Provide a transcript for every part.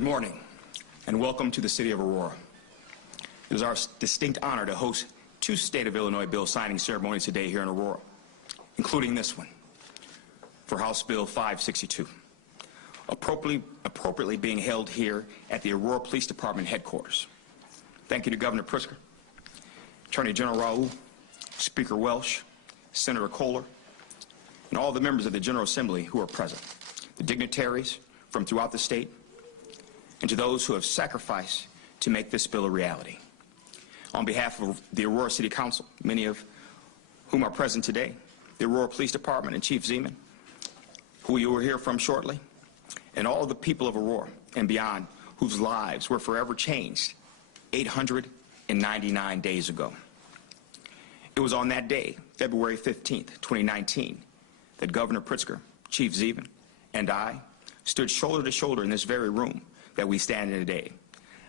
Good morning, and welcome to the city of Aurora. It is our distinct honor to host two State of Illinois bill signing ceremonies today here in Aurora, including this one for House Bill 562, appropriately being held here at the Aurora Police Department headquarters. Thank you to Governor Pritzker, Attorney General Raoul, Speaker Welsh, Senator Kohler, and all the members of the General Assembly who are present, the dignitaries from throughout the state, and to those who have sacrificed to make this bill a reality. On behalf of the Aurora City Council, many of whom are present today, the Aurora Police Department and Chief Zieman, who you will hear from shortly, and all of the people of Aurora and beyond whose lives were forever changed 899 days ago. It was on that day, February 15th, 2019, that Governor Pritzker, Chief Zieman, and I stood shoulder to shoulder in this very room that we stand in today,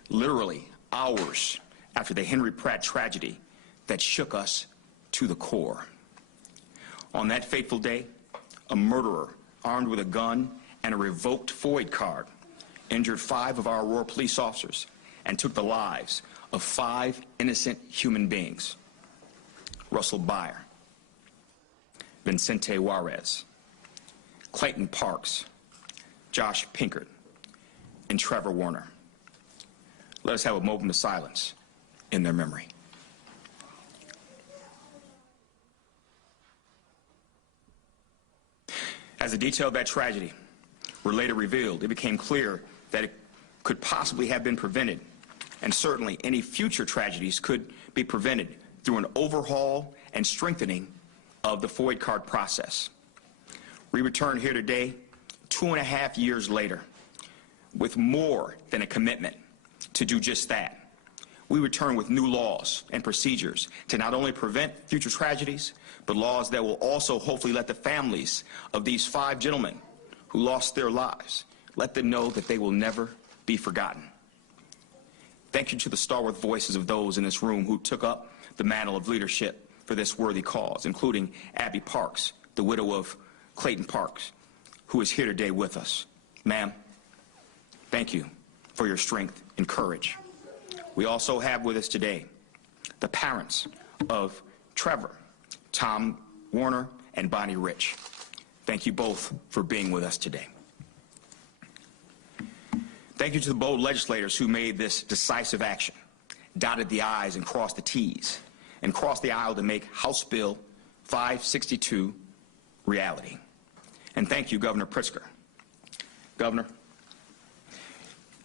literally hours after the Henry Pratt tragedy that shook us to the core. On that fateful day, a murderer armed with a gun and a revoked FOID card injured 5 of our Aurora police officers and took the lives of 5 innocent human beings: Russell Byer, Vincente Juarez, Clayton Parks, Josh Pinkert, and Trevor Warner. Let us have a moment of silence in their memory. As the detail of that tragedy were later revealed, it became clear that it could possibly have been prevented, and certainly any future tragedies could be prevented through an overhaul and strengthening of the FOID card process. We return here today, 2.5 years later, with more than a commitment to do just that. We return with new laws and procedures to not only prevent future tragedies, but laws that will also hopefully let the families of these 5 gentlemen who lost their lives, let them know that they will never be forgotten. Thank you to the stalwart voices of those in this room who took up the mantle of leadership for this worthy cause, including Abby Parks, the widow of Clayton Parks, who is here today with us. Ma'am, thank you for your strength and courage. We also have with us today the parents of Trevor, Tom Warner, and Bonnie Rich. Thank you both for being with us today. Thank you to the bold legislators who made this decisive action, dotted the I's and crossed the T's, and crossed the aisle to make House Bill 562 reality. And thank you, Governor Pritzker. Governor,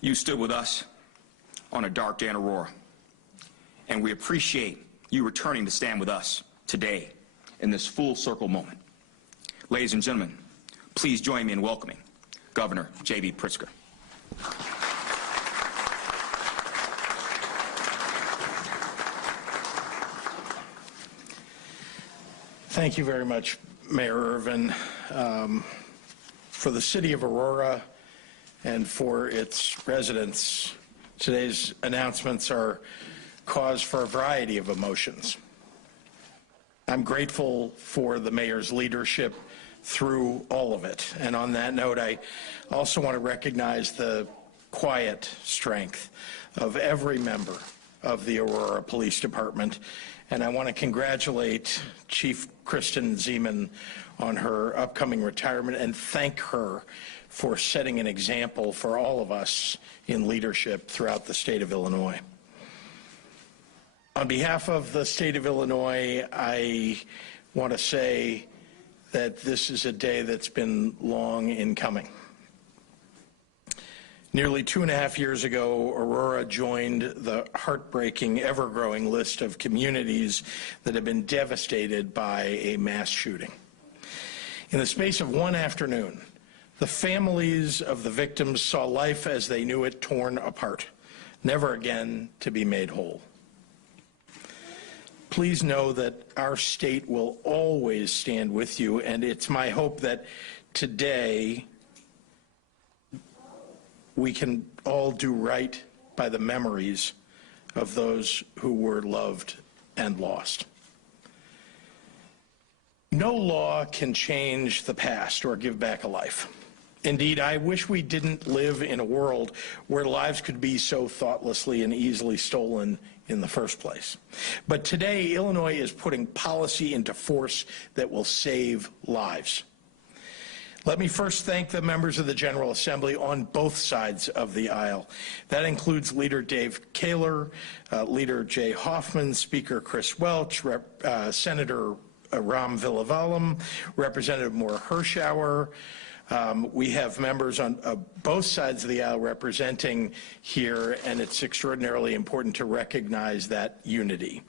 you stood with us on a dark day in Aurora, and we appreciate you returning to stand with us today in this full circle moment. Ladies and gentlemen, please join me in welcoming Governor Jb Pritzker. Thank you very much, Mayor Irvin. For the city of Aurora and for its residents, today's announcements are cause for a variety of emotions. I'm grateful for the mayor's leadership through all of it. And on that note, I also want to recognize the quiet strength of every member of the Aurora Police Department. And I want to congratulate Chief Kristen Zieman on her upcoming retirement and thank her for setting an example for all of us in leadership throughout the state of Illinois. On behalf of the state of Illinois, I want to say that this is a day that's been long in coming. Nearly 2.5 years ago, Aurora joined the heartbreaking, ever-growing list of communities that have been devastated by a mass shooting. In the space of one afternoon, the families of the victims saw life as they knew it torn apart, never again to be made whole. Please know that our state will always stand with you, and it's my hope that today we can all do right by the memories of those who were loved and lost. No law can change the past or give back a life. Indeed, I wish we didn't live in a world where lives could be so thoughtlessly and easily stolen in the first place. But today, Illinois is putting policy into force that will save lives. Let me first thank the members of the General Assembly on both sides of the aisle. That includes Leader Dave Kaler, Leader Jay Hoffman, Speaker Chris Welch, Senator Ram Villavalum, Representative Maura Hirschauer. We have members on both sides of the aisle representing here, and it's extraordinarily important to recognize that unity.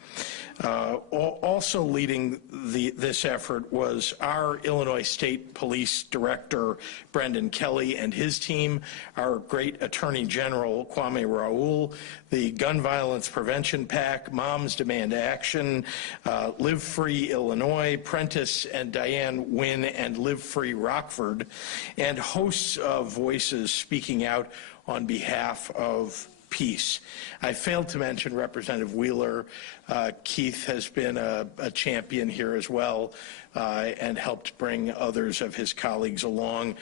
Also leading this effort was our Illinois State Police Director, Brendan Kelly, and his team, our great Attorney General, Kwame Raoul, the Gun Violence Prevention PAC, Moms Demand Action, Live Free Illinois, Prentice and Diane Wynn, and Live Free Rockford, and hosts of voices speaking out on behalf of peace. I failed to mention Representative Wheeler. Keith has been a champion here as well and helped bring others of his colleagues along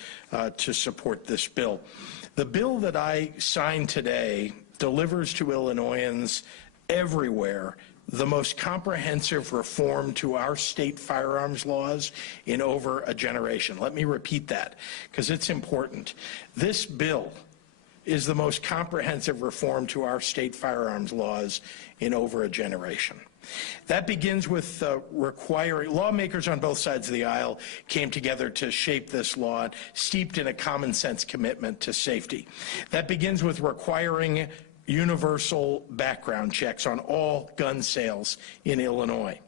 to support this bill. The bill that I signed today delivers to Illinoisans everywhere the most comprehensive reform to our state firearms laws in over a generation. Let me repeat that, because it's important. This bill is the most comprehensive reform to our state firearms laws in over a generation. That begins with requiring lawmakers on both sides of the aisle came together to shape this law, steeped in a common sense commitment to safety. That begins with requiring universal background checks on all gun sales in Illinois.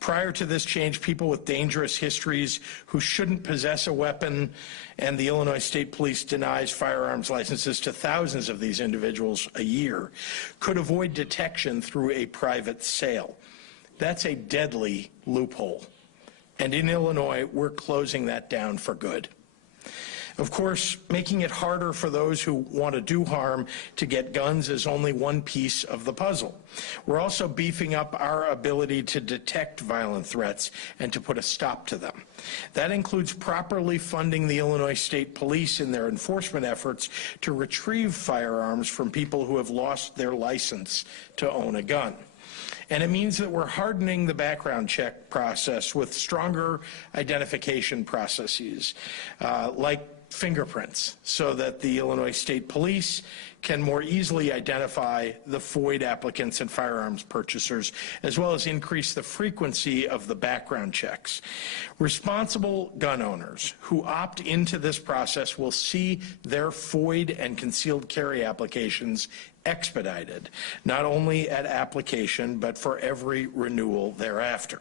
Prior to this change, people with dangerous histories who shouldn't possess a weapon, and the Illinois State Police denies firearms licenses to thousands of these individuals a year, could avoid detection through a private sale. That's a deadly loophole. And in Illinois, we're closing that down for good. Of course, making it harder for those who want to do harm to get guns is only one piece of the puzzle. We're also beefing up our ability to detect violent threats and to put a stop to them. That includes properly funding the Illinois State Police in their enforcement efforts to retrieve firearms from people who have lost their license to own a gun. And it means that we're hardening the background check process with stronger identification processes, like fingerprints, so that the Illinois State Police can more easily identify the FOID applicants and firearms purchasers, as well as increase the frequency of the background checks. Responsible gun owners who opt into this process will see their FOID and concealed carry applications expedited, not only at application, but for every renewal thereafter.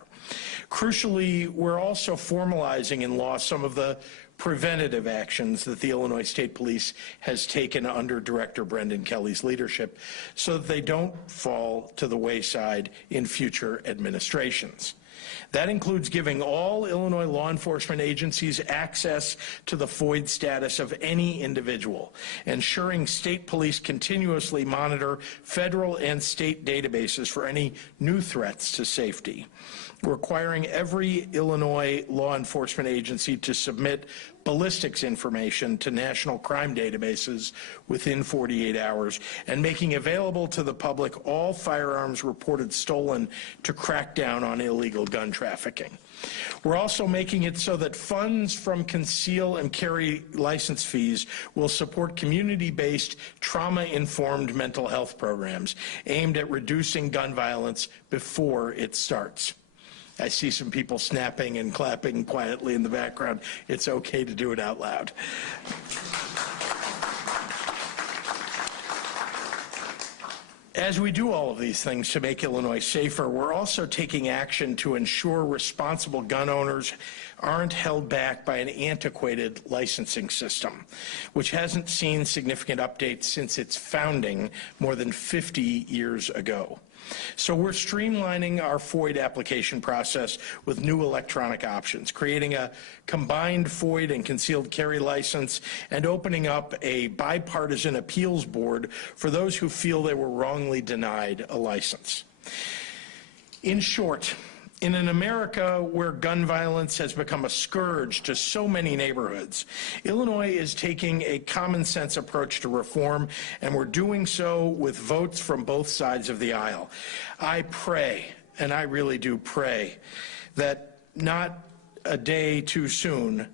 Crucially, we're also formalizing in law some of the preventative actions that the Illinois State Police has taken under Director Brendan Kelly's leadership so that they don't fall to the wayside in future administrations. That includes giving all Illinois law enforcement agencies access to the FOID status of any individual, ensuring state police continuously monitor federal and state databases for any new threats to safety, requiring every Illinois law enforcement agency to submit ballistics information to national crime databases within 48 hours, and making available to the public all firearms reported stolen to crack down on illegal gun trafficking. We're also making it so that funds from conceal and carry license fees will support community-based, trauma-informed mental health programs aimed at reducing gun violence before it starts. I see some people snapping and clapping quietly in the background. It's okay to do it out loud. As we do all of these things to make Illinois safer, we're also taking action to ensure responsible gun owners aren't held back by an antiquated licensing system, which hasn't seen significant updates since its founding more than 50 years ago. So we're streamlining our FOID application process with new electronic options, creating a combined FOID and concealed carry license, and opening up a bipartisan appeals board for those who feel they were wrongly denied a license. In short, In an America where gun violence has become a scourge to so many neighborhoods, Illinois is taking a common sense approach to reform, and we're doing so with votes from both sides of the aisle. I pray, and I really do pray, that not a day too soon,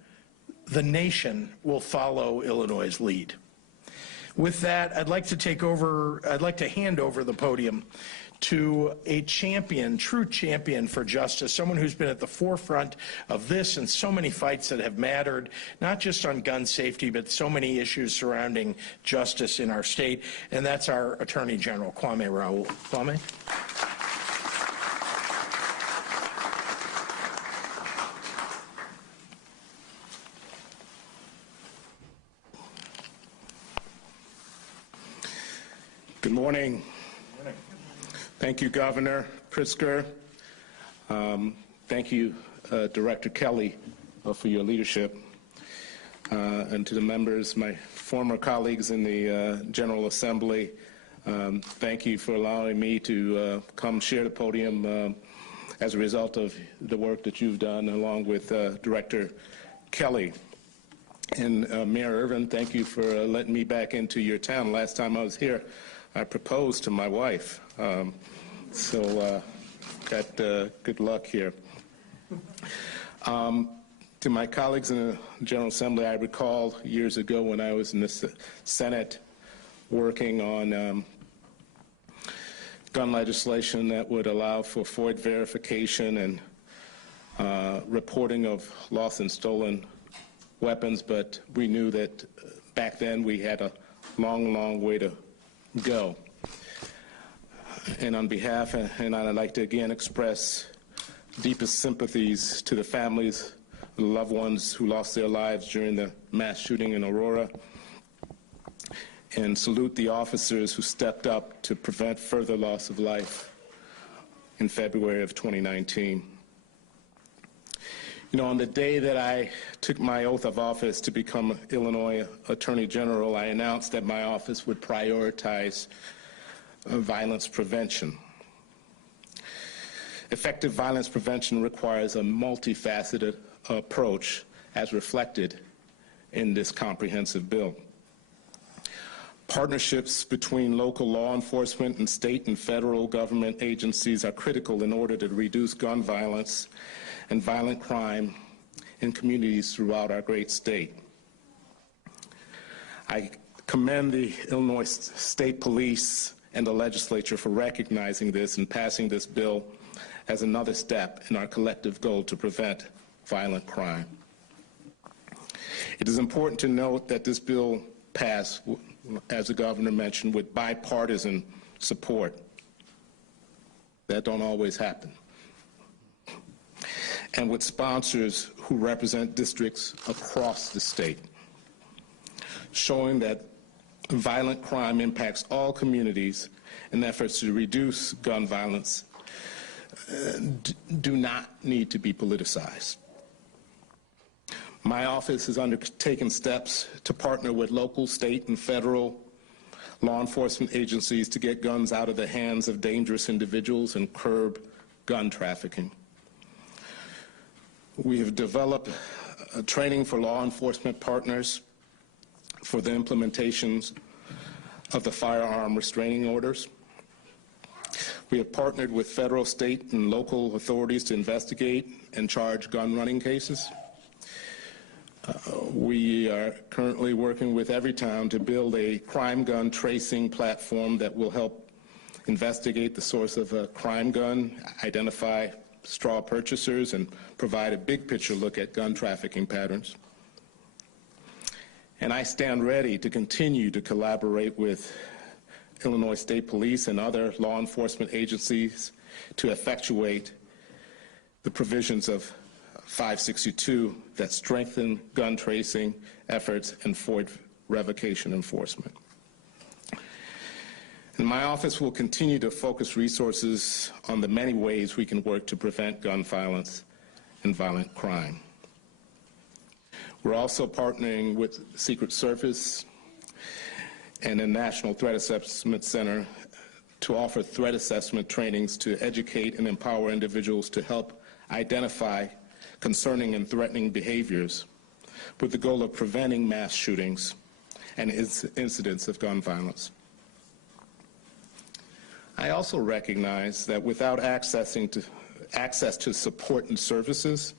the nation will follow Illinois' lead. With that, I'd like to hand over the podium to a champion, true champion for justice, someone who's been at the forefront of this and so many fights that have mattered, not just on gun safety, but so many issues surrounding justice in our state, and that's our Attorney General, Kwame Raoul. Kwame? Good morning. Thank you, Governor Pritzker. Thank you, Director Kelly, for your leadership. And to the members, my former colleagues in the General Assembly, thank you for allowing me to come share the podium as a result of the work that you've done, along with Director Kelly. And Mayor Irvin, thank you for letting me back into your town. Last time I was here, I proposed to my wife. So got good luck here. To my colleagues in the General Assembly, I recall years ago when I was in the Senate working on gun legislation that would allow for FOID verification and reporting of lost and stolen weapons, but we knew that back then we had a long, long way to go. And on behalf, and I'd like to again express deepest sympathies to the families, the loved ones who lost their lives during the mass shooting in Aurora, and salute the officers who stepped up to prevent further loss of life in February of 2019. You know, on the day that I took my oath of office to become Illinois Attorney General, I announced that my office would prioritize violence prevention. Effective violence prevention requires a multifaceted approach as reflected in this comprehensive bill. Partnerships between local law enforcement and state and federal government agencies are critical in order to reduce gun violence and violent crime in communities throughout our great state. I commend the Illinois State Police and the legislature for recognizing this and passing this bill as another step in our collective goal to prevent violent crime. It is important to note that this bill passed, as the governor mentioned, with bipartisan support. That don't always happen. And with sponsors who represent districts across the state, showing that violent crime impacts all communities and efforts to reduce gun violence do not need to be politicized. My office has undertaken steps to partner with local, state, and federal law enforcement agencies to get guns out of the hands of dangerous individuals and curb gun trafficking. We have developed training for law enforcement partners for the implementations of the firearm restraining orders. We have partnered with federal, state, and local authorities to investigate and charge gun running cases. We are currently working with Everytown to build a crime gun tracing platform that will help investigate the source of a crime gun, identify straw purchasers, and provide a big picture look at gun trafficking patterns. And I stand ready to continue to collaborate with Illinois State Police and other law enforcement agencies to effectuate the provisions of 562 that strengthen gun tracing efforts and FOID revocation enforcement. And my office will continue to focus resources on the many ways we can work to prevent gun violence and violent crime. We're also partnering with Secret Service and the National Threat Assessment Center to offer threat assessment trainings to educate and empower individuals to help identify concerning and threatening behaviors with the goal of preventing mass shootings and incidents of gun violence. I also recognize that without access to support and services,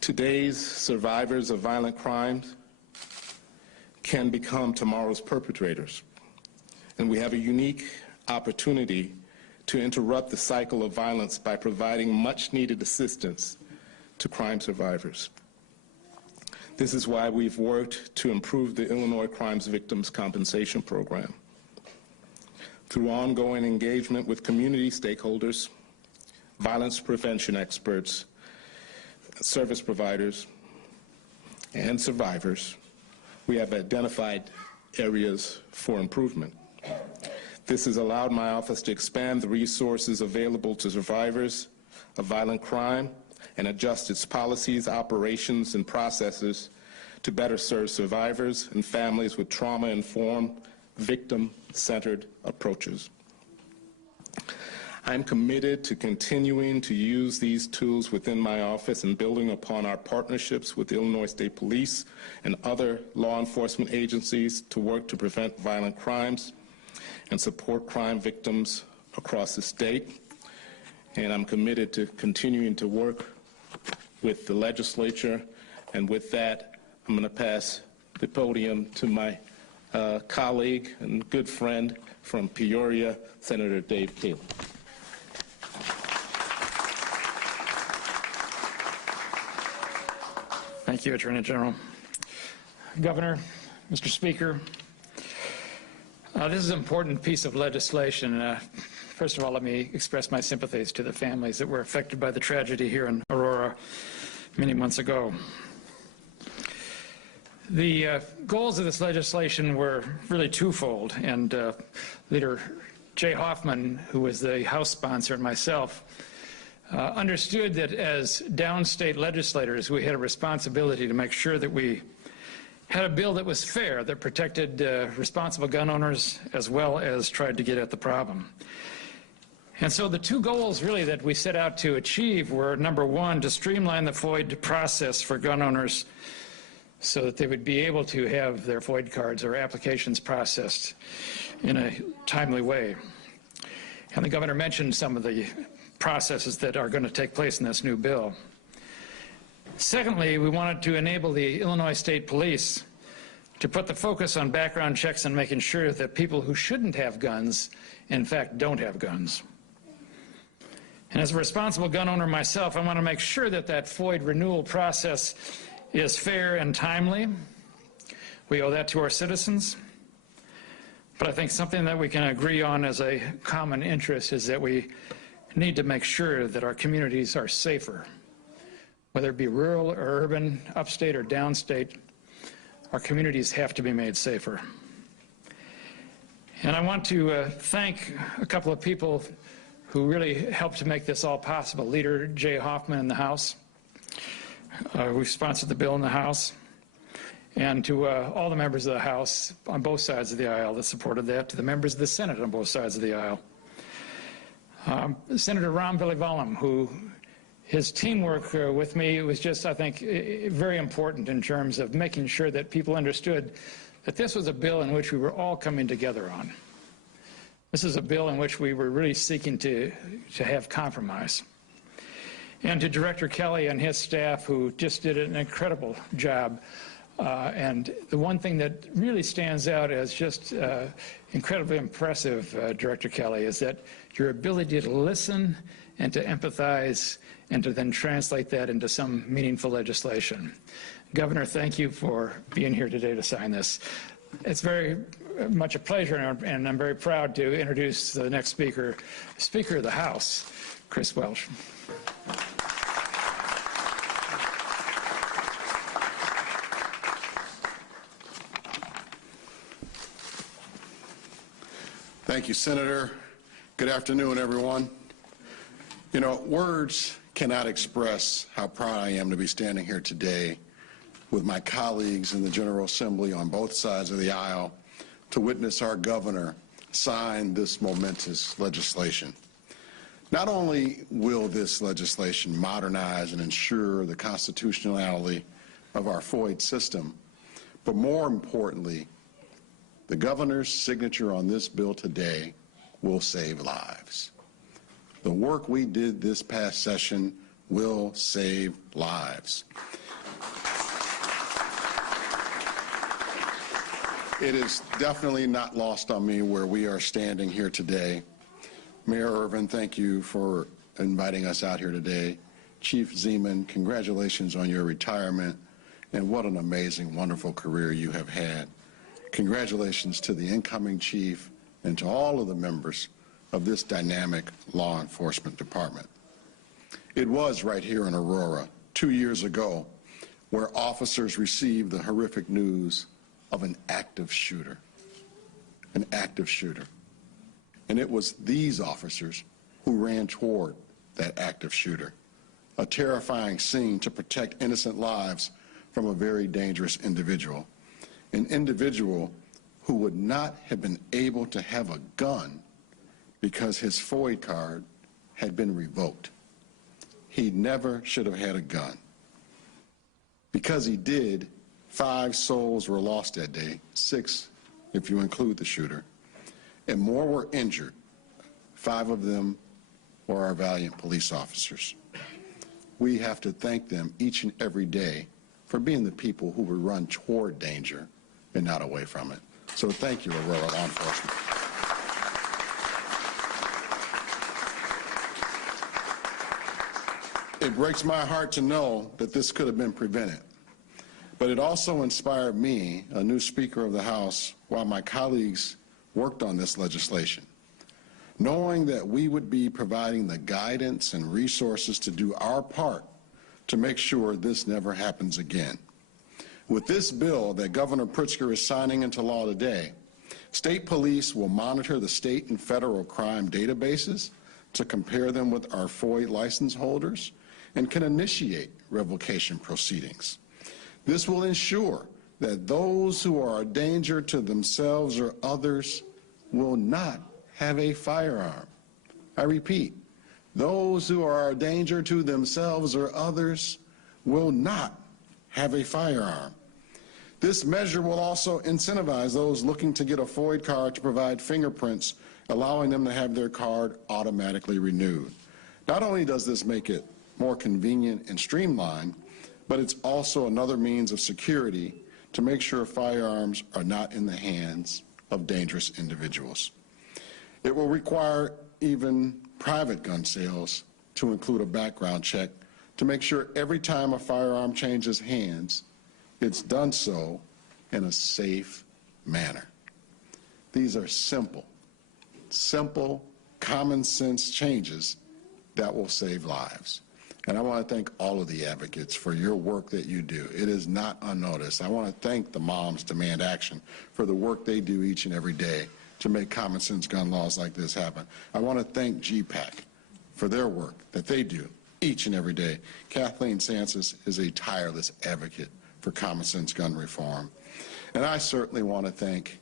today's survivors of violent crimes can become tomorrow's perpetrators. And we have a unique opportunity to interrupt the cycle of violence by providing much-needed assistance to crime survivors. This is why we've worked to improve the Illinois Crimes Victims Compensation Program. Through ongoing engagement with community stakeholders, violence prevention experts, service providers, and survivors, we have identified areas for improvement. This has allowed my office to expand the resources available to survivors of violent crime and adjust its policies, operations, and processes to better serve survivors and families with trauma-informed, victim-centered approaches. I'm committed to continuing to use these tools within my office and building upon our partnerships with the Illinois State Police and other law enforcement agencies to work to prevent violent crimes and support crime victims across the state. And I'm committed to continuing to work with the legislature. And with that, I'm going to pass the podium to my colleague and good friend from Peoria, Senator Dave Taylor. Thank you, Attorney General. Governor, Mr. Speaker, this is an important piece of legislation. First of all, let me express my sympathies to the families that were affected by the tragedy here in Aurora many months ago. The goals of this legislation were really twofold, and Leader Jay Hoffman, who was the House sponsor, and myself understood that as downstate legislators, we had a responsibility to make sure that we had a bill that was fair, that protected responsible gun owners as well as tried to get at the problem. And so the two goals really that we set out to achieve were, number one, to streamline the FOID process for gun owners so that they would be able to have their FOID cards or applications processed in a timely way. And the governor mentioned some of the processes that are going to take place in this new bill. Secondly, we wanted to enable the Illinois State Police to put the focus on background checks and making sure that people who shouldn't have guns, in fact, don't have guns. And as a responsible gun owner myself, I want to make sure that that FOID renewal process is fair and timely. We owe that to our citizens. But I think something that we can agree on as a common interest is that we need to make sure that our communities are safer. Whether it be rural or urban, upstate or downstate, our communities have to be made safer. And I want to thank a couple of people who really helped to make this all possible. Leader Jay Hoffman in the House, who sponsored the bill in the House, and to all the members of the House on both sides of the aisle that supported that, to the members of the Senate on both sides of the aisle. Senator Ram Valivalam, who his teamwork with me was just, I think, very important in terms of making sure that people understood that this was a bill in which we were all coming together on. This is a bill in which we were really seeking to have compromise. And to Director Kelly and his staff, who just did an incredible job. And the one thing that really stands out as just incredibly impressive, Director Kelly, is that your ability to listen and to empathize and to then translate that into some meaningful legislation. Governor, thank you for being here today to sign this. It's very much a pleasure, and I'm very proud to introduce the next speaker, Speaker of the House, Chris Welch. Thank you, Senator. Good afternoon, everyone. You know, words cannot express how proud I am to be standing here today with my colleagues in the General Assembly on both sides of the aisle to witness our governor sign this momentous legislation. Not only will this legislation modernize and ensure the constitutionality of our FOID system, but more importantly, the governor's signature on this bill today will save lives. The work we did this past session will save lives. It is definitely not lost on me where we are standing here today. Mayor Irvin, thank you for inviting us out here today. Chief Zieman, congratulations on your retirement, and what an amazing, wonderful career you have had. Congratulations to the incoming chief and to all of the members of this dynamic law enforcement department. It was right here in Aurora 2 years ago where officers received the horrific news of an active shooter. An active shooter. And it was these officers who ran toward that active shooter. A terrifying scene to protect innocent lives from a very dangerous individual. An individual who would not have been able to have a gun because his FOID card had been revoked. He never should have had a gun. Because he did, 5 souls were lost that day, 6 if you include the shooter, and more were injured. 5 of them were our valiant police officers. We have to thank them each and every day for being the people who would run toward danger and not away from it. So thank you, Aurora Law Enforcement. It breaks my heart to know that this could have been prevented. But it also inspired me, a new Speaker of the House, while my colleagues worked on this legislation, knowing that we would be providing the guidance and resources to do our part to make sure this never happens again. With this bill that Governor Pritzker is signing into law today, state police will monitor the state and federal crime databases to compare them with our FOID license holders and can initiate revocation proceedings. This will ensure that those who are a danger to themselves or others will not have a firearm. I repeat, those who are a danger to themselves or others will not have a firearm. This measure will also incentivize those looking to get a FOID card to provide fingerprints, allowing them to have their card automatically renewed. Not only does this make it more convenient and streamlined, but it's also another means of security to make sure firearms are not in the hands of dangerous individuals. It will require even private gun sales to include a background check to make sure every time a firearm changes hands, it's done so in a safe manner. These are simple, common sense changes that will save lives. And I want to thank all of the advocates for your work that you do. It is not unnoticed. I want to thank the Moms Demand Action for the work they do each and every day to make common sense gun laws like this happen. I want to thank GPAC for their work that they do each and every day. Kathleen Sansis is a tireless advocate for common sense gun reform. And I certainly want to thank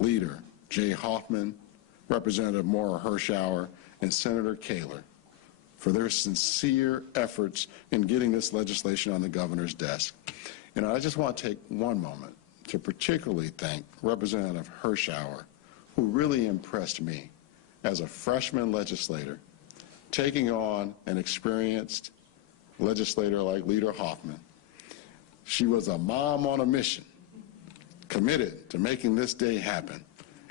Leader Jay Hoffman, Representative Maura Hirschauer, and Senator Kaler for their sincere efforts in getting this legislation on the governor's desk. And I just want to take one moment to particularly thank Representative Hirschauer, who really impressed me as a freshman legislator, taking on an experienced legislator like Leader Hoffman. She was a mom on a mission, committed to making this day happen,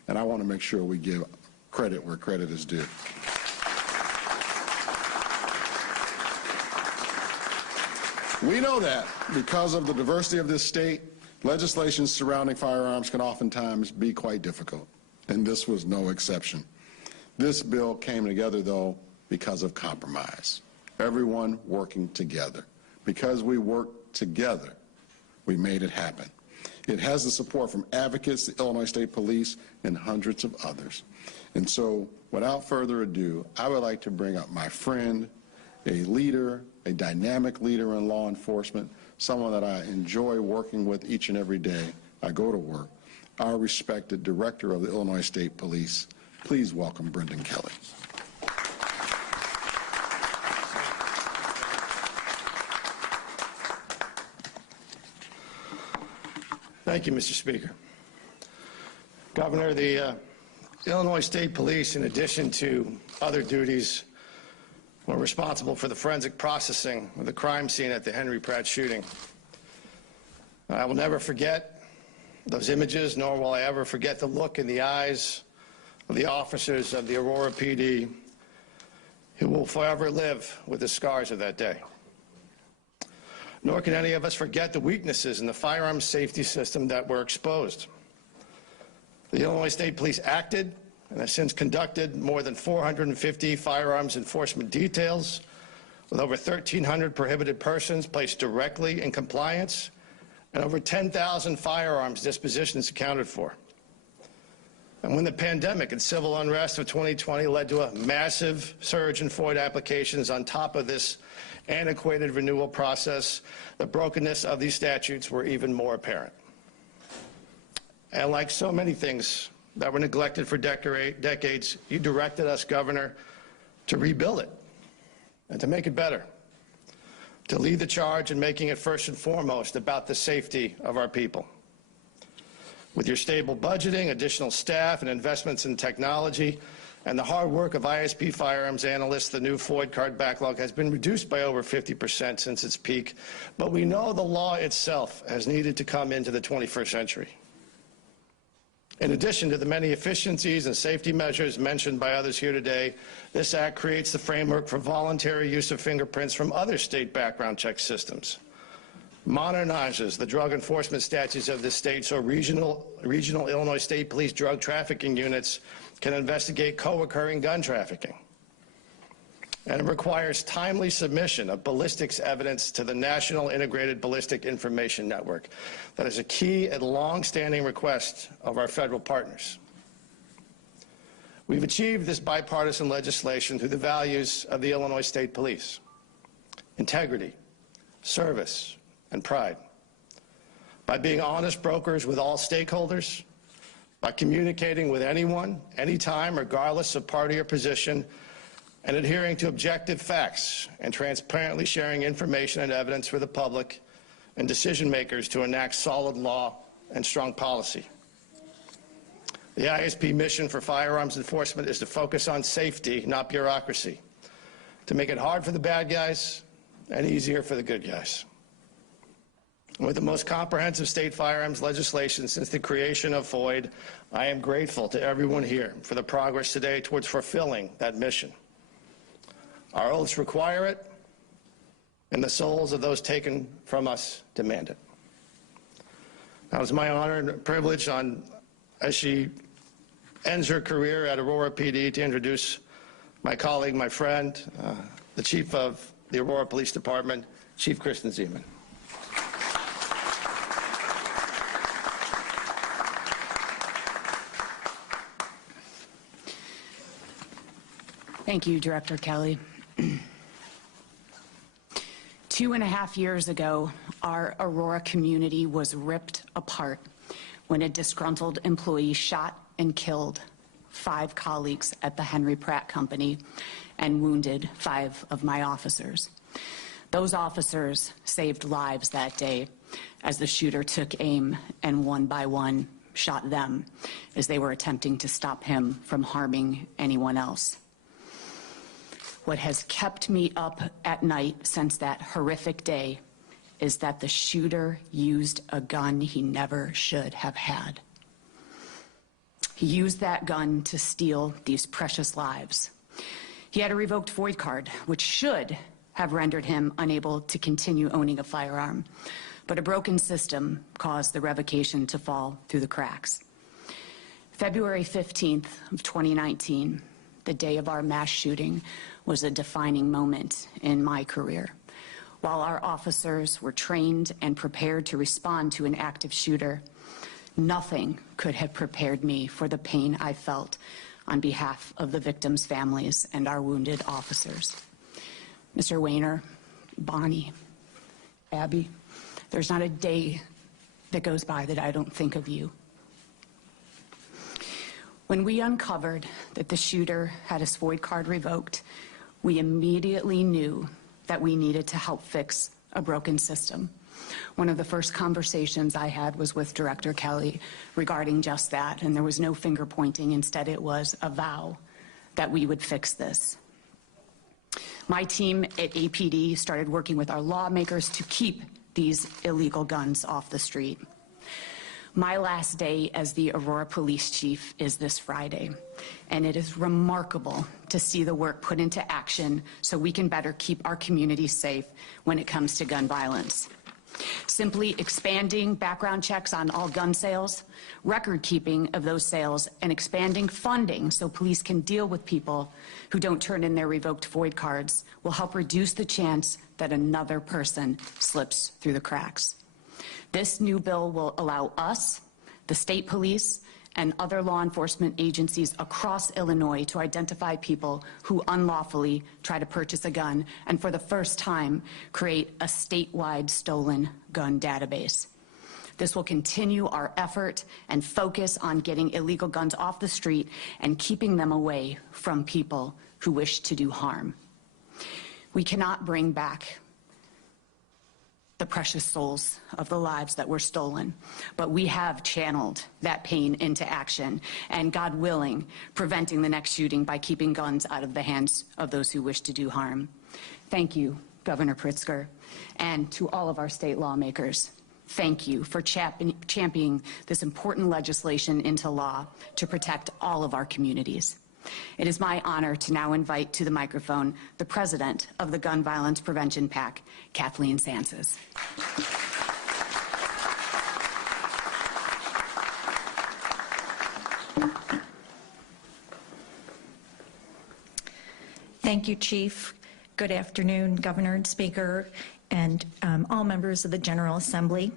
and I want to make sure we give credit where credit is due. We know that because of the diversity of this state, legislation surrounding firearms can oftentimes be quite difficult, and this was no exception. This bill came together, though, because of compromise. Everyone working together. Because we worked together, we made it happen. It has the support from advocates, the Illinois State Police, and hundreds of others. And so, without further ado, I would like to bring up my friend, a leader, a dynamic leader in law enforcement, someone that I enjoy working with each and every day I go to work. our respected Director of the Illinois State Police. Please welcome Brendan Kelly. Thank you, Mr. Speaker. Governor, the Illinois State Police, in addition to other duties, were responsible for the forensic processing of the crime scene at the Henry Pratt shooting. I will never forget those images, nor will I ever forget the look in the eyes of the officers of the Aurora PD who will forever live with the scars of that day. Nor can any of us forget the weaknesses in the firearms safety system that were exposed. The Illinois State Police acted and has since conducted more than 450 firearms enforcement details, with over 1,300 prohibited persons placed directly in compliance and over 10,000 firearms dispositions accounted for. And when the pandemic and civil unrest of 2020 led to a massive surge in FOID applications on top of this antiquated renewal process, the brokenness of these statutes were even more apparent. And like so many things that were neglected for decades, you directed us, Governor, to rebuild it and to make it better, to lead the charge in making it first and foremost about the safety of our people. With your stable budgeting, additional staff, and investments in technology, and the hard work of ISP firearms analysts, the new FOID card backlog has been reduced by over 50% since its peak, but we know the law itself has needed to come into the 21st century. In addition to the many efficiencies and safety measures mentioned by others here today, this act creates the framework for voluntary use of fingerprints from other state background check systems, modernizes the drug enforcement statutes of the state so regional Illinois State Police drug trafficking units can investigate co-occurring gun trafficking. And it requires timely submission of ballistics evidence to the National Integrated Ballistic Information Network. That is a key and long-standing request of our federal partners. We've achieved this bipartisan legislation through the values of the Illinois State Police: integrity, service, and pride. By being honest brokers with all stakeholders, by communicating with anyone, anytime, regardless of party or position, and adhering to objective facts and transparently sharing information and evidence for the public and decision makers to enact solid law and strong policy. The ISP mission for firearms enforcement is to focus on safety, not bureaucracy, to make it hard for the bad guys and easier for the good guys. With the most comprehensive state firearms legislation since the creation of FOID, I am grateful to everyone here for the progress today towards fulfilling that mission. Our oaths require it, and the souls of those taken from us demand it. Now, it's my honor and privilege, as she ends her career at Aurora PD, to introduce my colleague, my friend, the Chief of the Aurora Police Department, Chief Kristen Zieman. Thank you, Director Kelly. 2.5 years ago, our Aurora community was ripped apart when a disgruntled employee shot and killed 5 colleagues at the Henry Pratt Company and wounded 5 of my officers. Those officers saved lives that day as the shooter took aim and one by one shot them as they were attempting to stop him from harming anyone else. What has kept me up at night since that horrific day is that the shooter used a gun he never should have had. He used that gun to steal these precious lives. He had a revoked FOID card, which should have rendered him unable to continue owning a firearm, but a broken system caused the revocation to fall through the cracks. February 15th of 2019, the day of our mass shooting, was a defining moment in my career. While our officers were trained and prepared to respond to an active shooter, nothing could have prepared me for the pain I felt on behalf of the victims' families and our wounded officers. Mr. Wehner, Bonnie, Abby, there's not a day that goes by that I don't think of you. When we uncovered that the shooter had his FOID card revoked, we immediately knew that we needed to help fix a broken system. One of the first conversations I had was with Director Kelly regarding just that, and there was no finger pointing. Instead, it was a vow that we would fix this. My team at APD started working with our lawmakers to keep these illegal guns off the street. My last day as the Aurora Police Chief is this Friday, and it is remarkable to see the work put into action so we can better keep our community safe when it comes to gun violence. Simply expanding background checks on all gun sales, record keeping of those sales, and expanding funding so police can deal with people who don't turn in their revoked FOID cards will help reduce the chance that another person slips through the cracks. This new bill will allow us, the state police, and other law enforcement agencies across Illinois to identify people who unlawfully try to purchase a gun and for the first time create a statewide stolen gun database. This will continue our effort and focus on getting illegal guns off the street and keeping them away from people who wish to do harm. We cannot bring back the precious souls of the lives that were stolen, but we have channeled that pain into action and, God willing, preventing the next shooting by keeping guns out of the hands of those who wish to do harm. Thank you, Governor Pritzker, and to all of our state lawmakers. Thank you for championing this important legislation into law to protect all of our communities. It is my honor to now invite to the microphone the president of the Gun Violence Prevention PAC, Kathleen Sanses. Thank you, Chief. Good afternoon, Governor and Speaker, and all members of the General Assembly.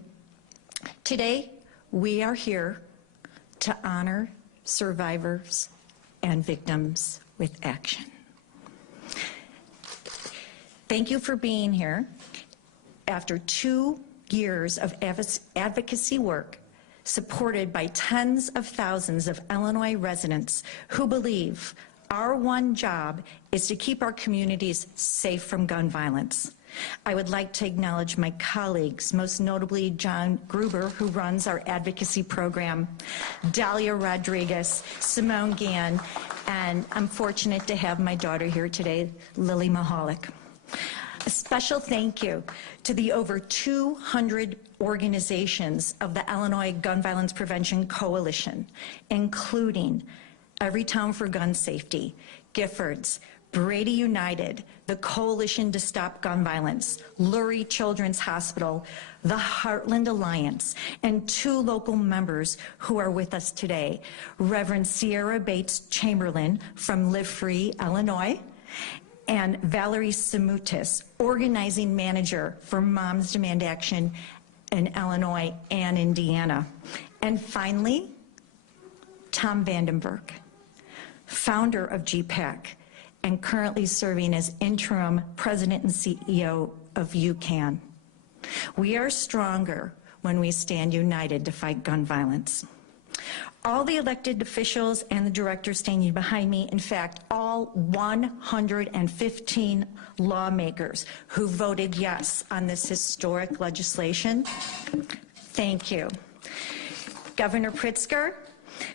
Today, we are here to honor survivors and victims with action. Thank you for being here. After 2 years of advocacy work supported by tens of thousands of Illinois residents who believe our one job is to keep our communities safe from gun violence, I would like to acknowledge my colleagues, most notably John Gruber, who runs our advocacy program, Dahlia Rodriguez, Simone Gann, and I'm fortunate to have my daughter here today, Lily Mahalik. A special thank you to the over 200 organizations of the Illinois Gun Violence Prevention Coalition, including Everytown for Gun Safety, Giffords, Brady United, the Coalition to Stop Gun Violence, Lurie Children's Hospital, the Heartland Alliance, and 2 local members who are with us today, Reverend Sierra Bates Chamberlain from Live Free, Illinois, and Valerie Samutis, organizing manager for Moms Demand Action in Illinois and Indiana. And finally, Tom Vandenberg, founder of GPAC, and currently serving as interim president and CEO of UCAN. We are stronger when we stand united to fight gun violence. All the elected officials and the directors standing behind me, in fact, all 115 lawmakers who voted yes on this historic legislation, thank you. Governor Pritzker,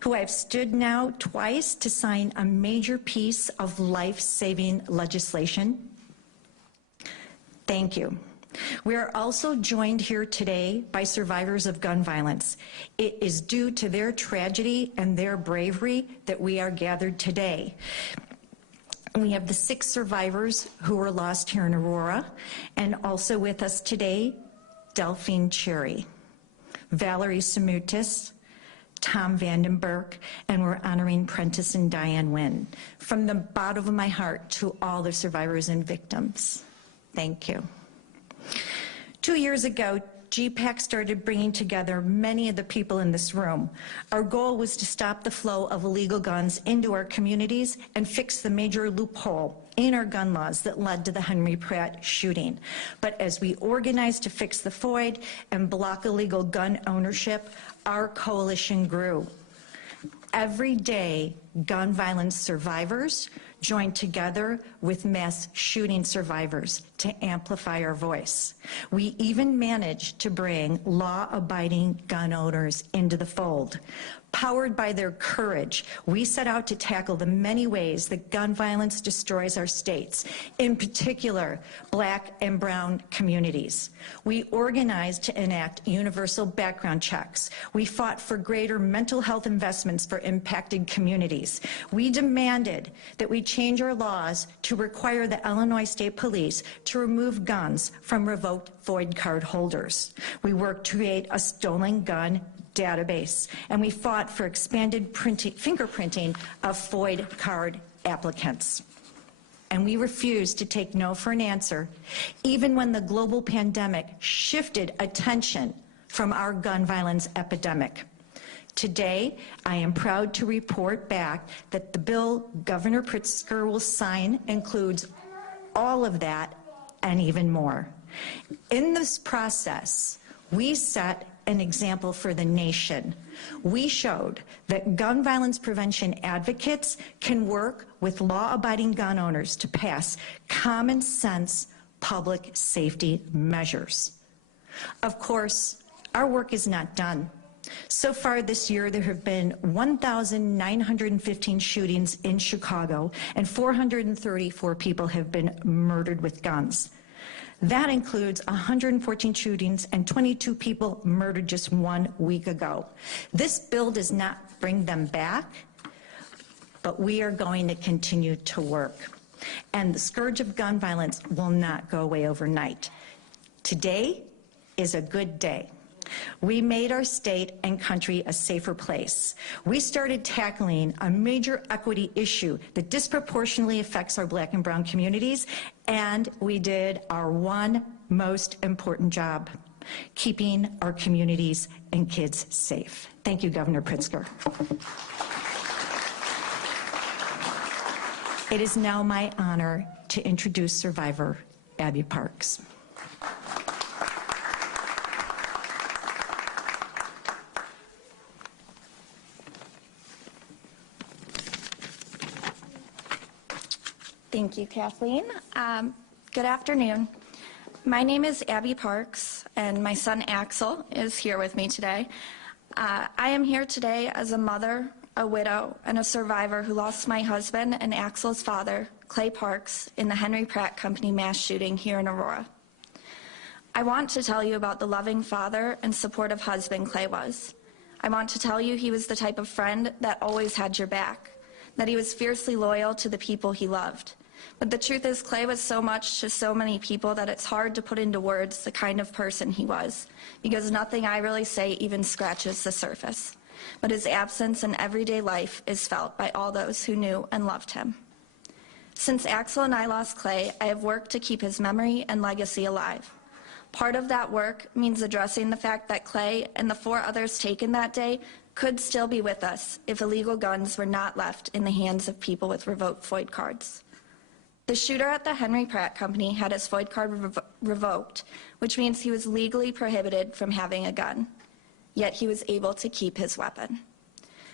who I've stood now twice to sign a major piece of life-saving legislation, thank you. We are also joined here today by survivors of gun violence. It is due to their tragedy and their bravery that we are gathered today. We have the 6 survivors who were lost here in Aurora, and also with us today, Delphine Cherry, Valerie Samutis, Tom Vandenberg, and we're honoring Prentice and Diane Wynn. From the bottom of my heart to all the survivors and victims, thank you. 2 years ago, GPAC started bringing together many of the people in this room. Our goal was to stop the flow of illegal guns into our communities and fix the major loophole in our gun laws that led to the Henry Pratt shooting. But as we organized to fix the FOID and block illegal gun ownership, our coalition grew. Every day, gun violence survivors join together with mass shooting survivors to amplify our voice. We even managed to bring law-abiding gun owners into the fold. Powered by their courage, we set out to tackle the many ways that gun violence destroys our states, in particular, Black and brown communities. We organized to enact universal background checks. We fought for greater mental health investments for impacted communities. We demanded that we change our laws to require the Illinois State Police to remove guns from revoked FOID card holders. We worked to create a stolen gun database, and we fought for expanded fingerprinting of FOID card applicants. And we refused to take no for an answer, even when the global pandemic shifted attention from our gun violence epidemic. Today, I am proud to report back that the bill Governor Pritzker will sign includes all of that and even more. In this process, we set an example for the nation. We showed that gun violence prevention advocates can work with law-abiding gun owners to pass common sense public safety measures. Of course, our work is not done. So far this year, there have been 1,915 shootings in Chicago, and 434 people have been murdered with guns. That includes 114 shootings and 22 people murdered just 1 week ago. This bill does not bring them back, but we are going to continue to work. And the scourge of gun violence will not go away overnight. Today is a good day. We made our state and country a safer place. We started tackling a major equity issue that disproportionately affects our Black and brown communities, and we did our one most important job, keeping our communities and kids safe. Thank you, Governor Pritzker. It is now my honor to introduce survivor Abby Parks. Thank you, Kathleen. Good afternoon. My name is Abby Parks, and my son Axel is here with me today. I am here today as a mother, a widow, and a survivor who lost my husband and Axel's father, Clay Parks, in the Henry Pratt Company mass shooting here in Aurora. I want to tell you about the loving father and supportive husband Clay was. I want to tell you he was the type of friend that always had your back, that he was fiercely loyal to the people he loved. But the truth is, Clay was so much to so many people that it's hard to put into words the kind of person he was, because nothing I really say even scratches the surface. But his absence in everyday life is felt by all those who knew and loved him. Since Axel and I lost Clay, I have worked to keep his memory and legacy alive. Part of that work means addressing the fact that Clay and the 4 others taken that day could still be with us if illegal guns were not left in the hands of people with revoked FOID cards. The shooter at the Henry Pratt Company had his FOID card revoked, which means he was legally prohibited from having a gun, yet he was able to keep his weapon.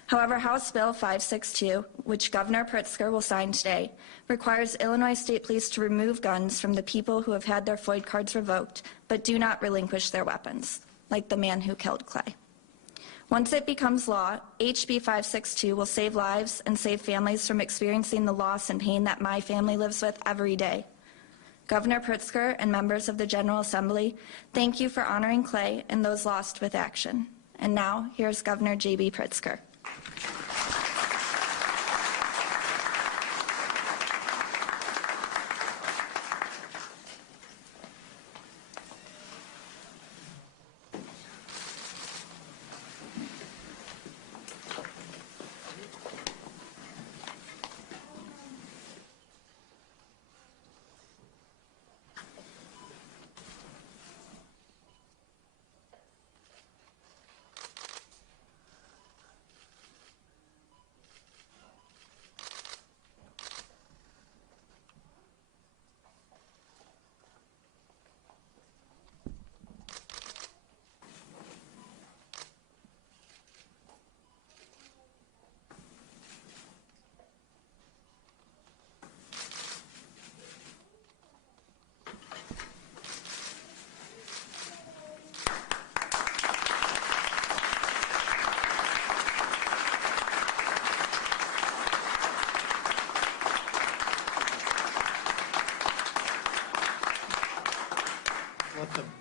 However, House Bill 562, which Governor Pritzker will sign today, requires Illinois State Police to remove guns from the people who have had their FOID cards revoked but do not relinquish their weapons, like the man who killed Clay. Once it becomes law, HB 562 will save lives and save families from experiencing the loss and pain that my family lives with every day. Governor Pritzker and members of the General Assembly, thank you for honoring Clay and those lost with action. And now, here's Governor Jb Pritzker.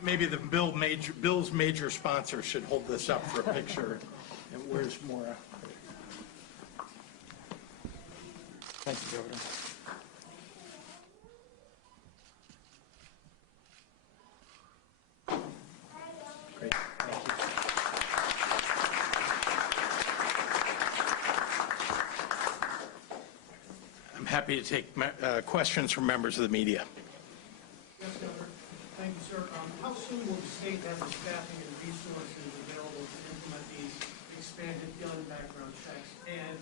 Maybe the Bill's major sponsor should hold this up for a picture. And where's Maura? Thank you, Governor. Great, thank you. I'm happy to take questions from members of the media. Yes, Governor. Thank you, sir. How soon will the state have the staffing and resources available to implement these expanded gun background checks? And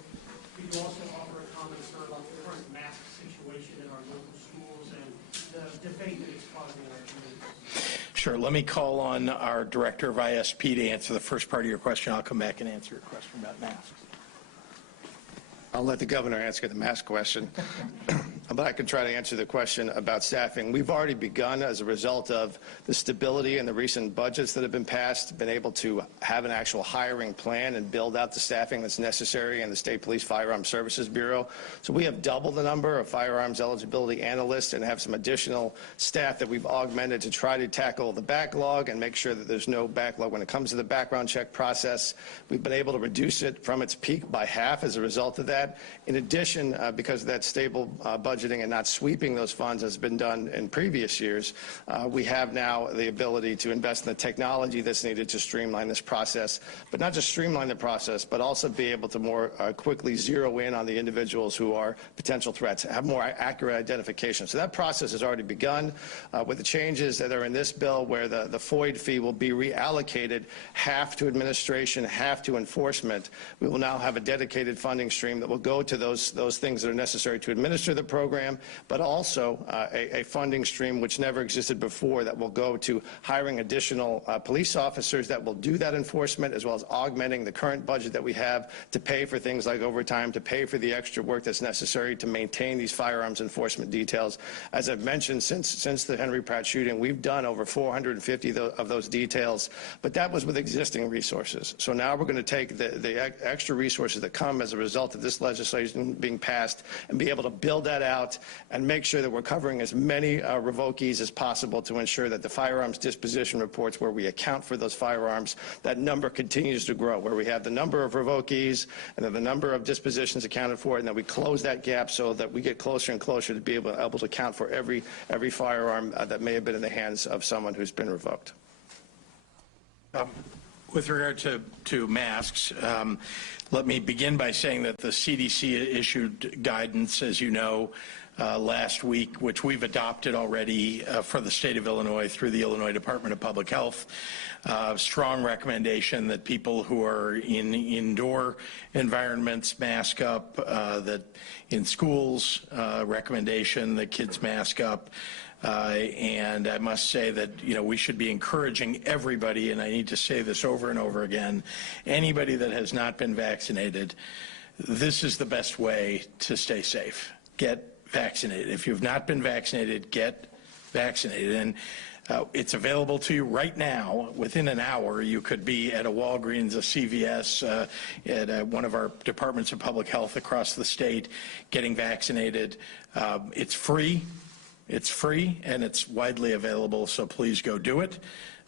could you also offer a comment, sir, about the current mask situation in our local schools and the debate that it's causing in our communities? Sure. Let me call on our Director of ISP to answer the first part of your question. I'll come back and answer your question about masks. I'll let the governor answer the mask question, but I can try to answer the question about staffing. We've already begun, as a result of the stability and the recent budgets that have been passed, been able to have an actual hiring plan and build out the staffing that's necessary in the State Police Firearms Services Bureau. So we have doubled the number of firearms eligibility analysts and have some additional staff that we've augmented to try to tackle the backlog and make sure that there's no backlog when it comes to the background check process. We've been able to reduce it from its peak by half as a result of that. In addition, because of that stable budgeting and not sweeping those funds as has been done in previous years, we have now the ability to invest in the technology that's needed to streamline this process, but not just streamline the process, but also be able to more quickly zero in on the individuals who are potential threats, have more accurate identification. So that process has already begun with the changes that are in this bill, where the FOID fee will be reallocated, half to administration, half to enforcement. We will now have a dedicated funding stream that will go to those things that are necessary to administer the program, but also a funding stream which never existed before that will go to hiring additional police officers that will do that enforcement, as well as augmenting the current budget that we have to pay for things like overtime, to pay for the extra work that's necessary to maintain these firearms enforcement details. As I've mentioned, since the Henry Pratt shooting, we've done over 450 of those details, but that was with existing resources. So now we're going to take the extra resources that come as a result of this legislation being passed and be able to build that out and make sure that we're covering as many revokees as possible to ensure that the firearms disposition reports, where we account for those firearms, that number continues to grow, where we have the number of revokees and then the number of dispositions accounted for, and that we close that gap so that we get closer and closer to be able to account for every firearm that may have been in the hands of someone who's been revoked. With regard to masks, let me begin by saying that the CDC issued guidance, as you know, last week, which we've adopted already for the state of Illinois through the Illinois Department of Public Health. Strong recommendation that people who are in indoor environments mask up, that in schools, recommendation that kids mask up. And I must say that, we should be encouraging everybody, and I need to say this over and over again, anybody that has not been vaccinated, this is the best way to stay safe. Get vaccinated. If you've not been vaccinated, get vaccinated. And it's available to you right now. Within an hour, you could be at a Walgreens, a CVS, at one of our departments of public health across the state getting vaccinated. It's free. It's free and it's widely available, so please go do it.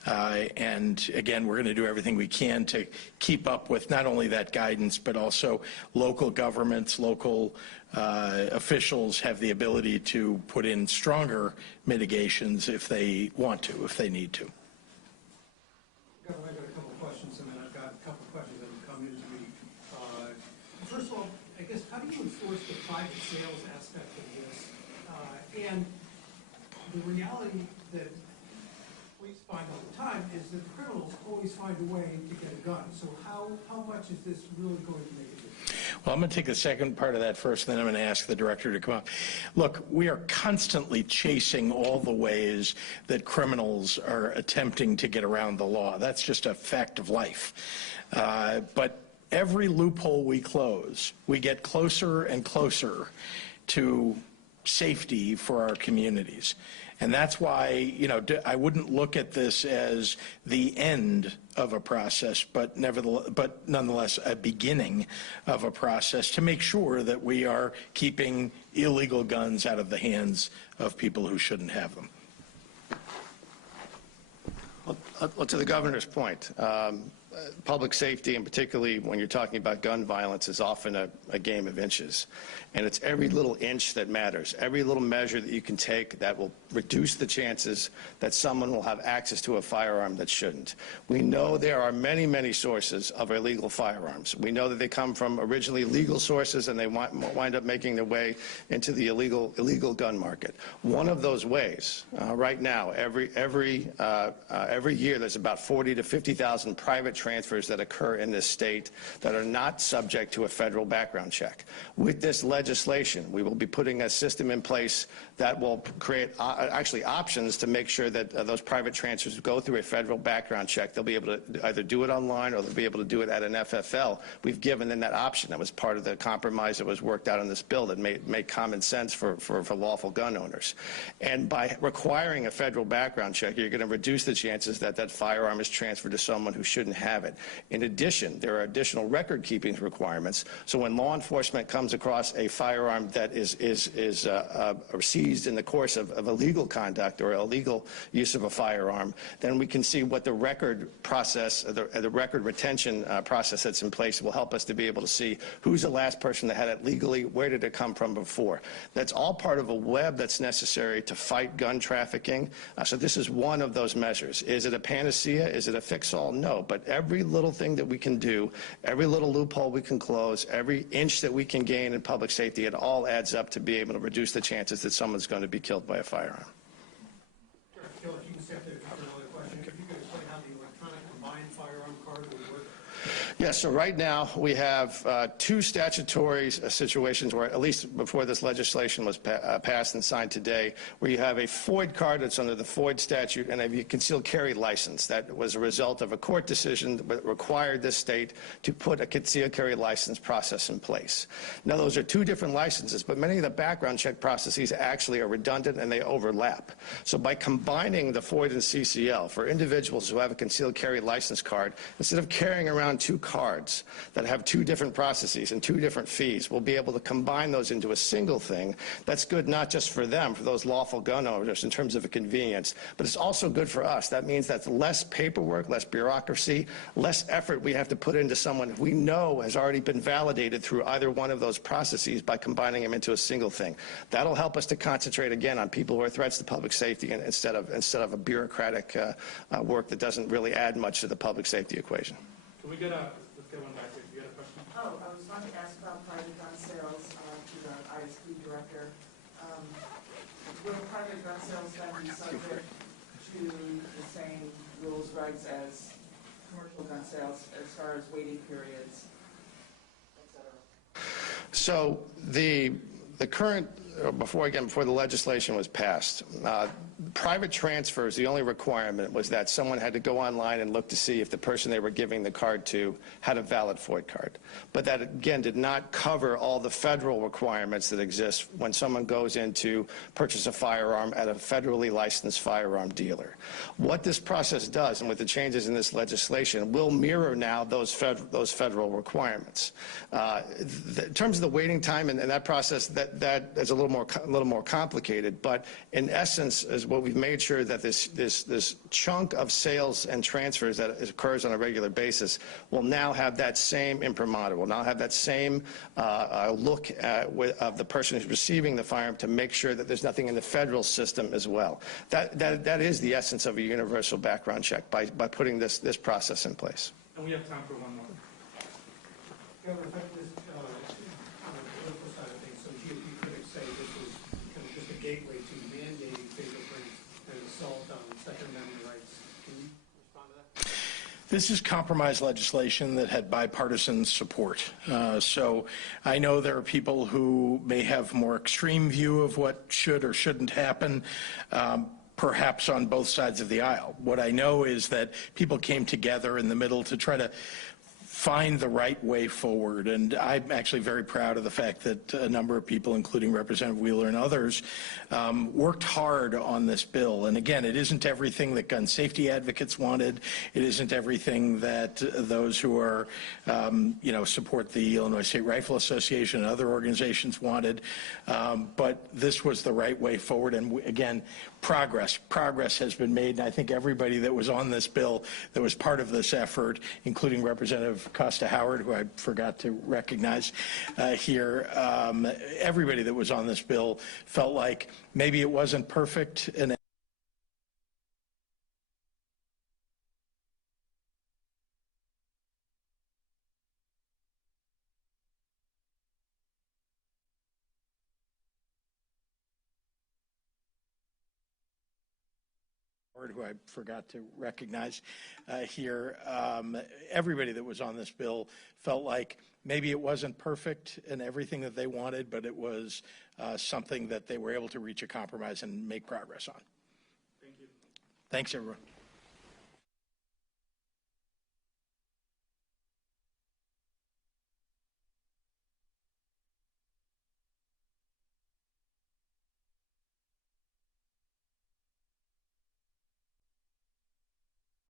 And again, we're going to do everything we can to keep up with not only that guidance, but also local governments, local officials have the ability to put in stronger mitigations if they want to, if they need to. Governor, I've got a couple of questions, and then I've got a couple of questions that have come in to me. First of all, I guess, how do you enforce the private sales aspect of this? And the reality that police find all the time is that criminals always find a way to get a gun. So how much is this really going to make a difference? Well, I'm going to take the second part of that first, then I'm going to ask the director to come up. Look, we are constantly chasing all the ways that criminals are attempting to get around the law. That's just a fact of life. But every loophole we close, we get closer and closer to safety for our communities. And that's why, I wouldn't look at this as the end of a process, but nonetheless a beginning of a process to make sure that we are keeping illegal guns out of the hands of people who shouldn't have them. Well, to the governor's point, public safety, and particularly when you're talking about gun violence, is often a game of inches. And it's every little inch that matters, every little measure that you can take that will reduce the chances that someone will have access to a firearm that shouldn't. We know there are many, many sources of illegal firearms. We know that they come from originally legal sources and they wind up making their way into the illegal gun market. One of those ways, right now, every year there's about 40 to 50,000 private transfers that occur in this state that are not subject to a federal background check. With this legislation, we will be putting a system in place that will create actually options to make sure that those private transfers go through a federal background check. They'll be able to either do it online or they'll be able to do it at an FFL. We've given them that option. That was part of the compromise that was worked out in this bill that made common sense for lawful gun owners. And by requiring a federal background check, you're going to reduce the chances that that firearm is transferred to someone who shouldn't have it. In addition, there are additional record-keeping requirements. So when law enforcement comes across a firearm that is seized in the course of illegal conduct or illegal use of a firearm, then we can see what the record process, the record retention process that's in place will help us to be able to see who's the last person that had it legally, where did it come from before. That's all part of a web that's necessary to fight gun trafficking. So this is one of those measures. Is it a panacea? Is it a fix-all? No, but every little thing that we can do, every little loophole we can close, every inch that we can gain in public safety, it all adds up to be able to reduce the chances that someone's going to be killed by a firearm. Bill, if you can step there for another question, if you could explain how the electronic combined firearm card would work. Yes, so right now we have two statutory situations where, at least before this legislation was passed and signed today, where you have a FOID card that's under the FOID statute and a concealed carry license. That was a result of a court decision that required this state to put a concealed carry license process in place. Now, those are two different licenses, but many of the background check processes actually are redundant and they overlap. So by combining the FOID and CCL for individuals who have a concealed carry license card, instead of carrying around two cards that have two different processes and two different fees, we'll be able to combine those into a single thing. That's good not just for them, for those lawful gun owners in terms of a convenience, but it's also good for us. That means that's less paperwork, less bureaucracy, less effort we have to put into someone we know has already been validated through either one of those processes by combining them into a single thing. That'll help us to concentrate again on people who are threats to public safety instead of a bureaucratic work that doesn't really add much to the public safety equation. Can we let's get one back here. You got a question? Oh, I was going to ask about private gun sales to the ISP director. Will private gun sales then be subject to the same rules, regs as commercial gun sales as far as waiting periods, et cetera? So the current, before the legislation was passed, private transfers, the only requirement was that someone had to go online and look to see if the person they were giving the card to had a valid FOID card. But that, again, did not cover all the federal requirements that exist when someone goes in to purchase a firearm at a federally licensed firearm dealer. What this process does, and with the changes in this legislation, will mirror now those federal requirements. In terms of the waiting time and that process, that is a little more complicated, but in essence, is what we've made sure that this chunk of sales and transfers that occurs on a regular basis will now have that same imprimatur, will now have that same look of the person who's receiving the firearm to make sure that there's nothing in the federal system as well. That is the essence of a universal background check by putting this process in place. And we have time for one more. Governor, if I could just, on the political side of things, some GOP critics say this was kind of just a gateway to mandating fingerprints and assault on Second Amendment rights. Can you respond to that? This is compromise legislation that had bipartisan support. So I know there are people who may have more extreme view of what should or shouldn't happen, perhaps on both sides of the aisle. What I know is that people came together in the middle to try to find the right way forward. And I'm actually very proud of the fact that a number of people, including Representative Wheeler and others, worked hard on this bill. And again, it isn't everything that gun safety advocates wanted. It isn't everything that those who are, support the Illinois State Rifle Association and other organizations wanted. But this was the right way forward. And again, progress has been made. And I think everybody that was on this bill, that was part of this effort, including Representative Costa Howard, who I forgot to recognize here, everybody that was on this bill felt like maybe it wasn't perfect, and who I forgot to recognize here, everybody that was on this bill felt like maybe it wasn't perfect and everything that they wanted, but it was something that they were able to reach a compromise and make progress on. Thank you. Thanks, everyone.